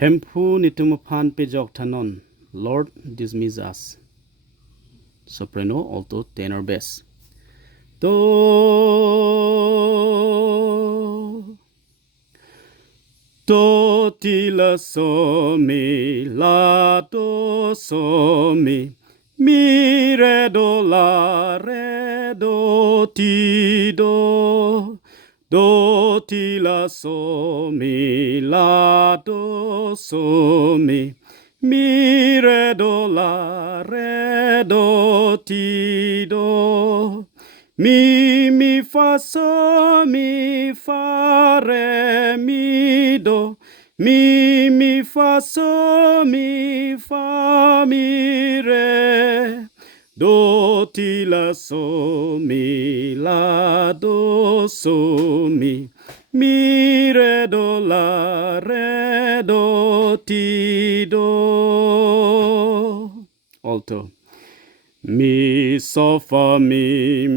Hemphu nitumupan pejok tanon. Lord, dismiss us. Soprano, alto, tenor, bass. Do. Do ti la so mi la do so mi re do la re do ti do ti la so mi la do so mi re do la re do ti do. Mi fa so mi fa re mi do mi fa so mi fa mi re do ti la so mi la do so mi re do la re do ti do. Alto. Mi so fa mi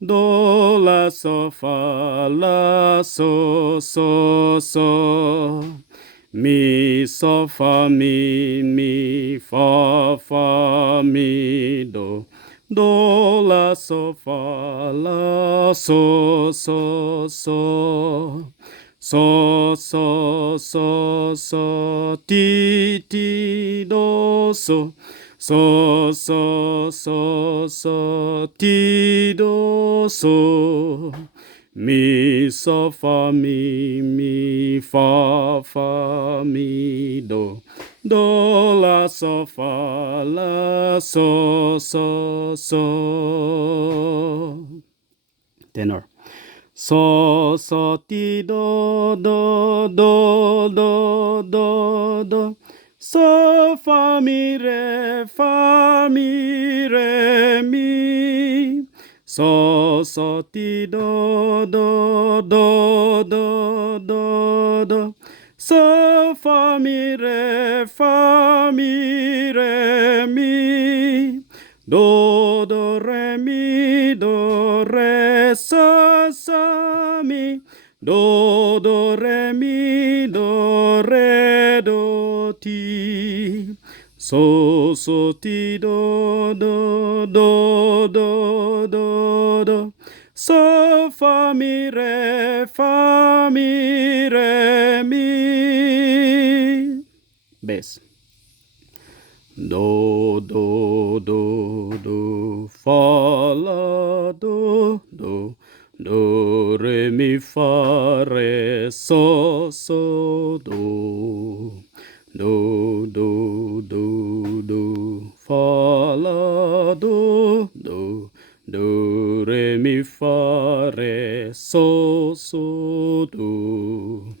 do la so fa la so mi so fa mi fa mi do la so fa la so so ti do so ti do so mi so fa mi fa mi do la so fa la so tenor. So ti do so fa mi mi so ti do so fa mi mi do re mi do re so mi do re mi do re do ti so ti do so fa mi mi bass. Do fa la do re mi fa re so do fa la do re mi fa re so do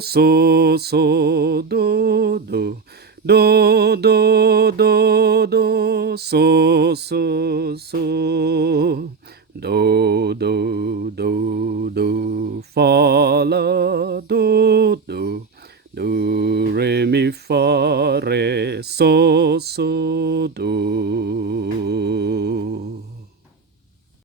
so do so do fa la do re mi fa re so do.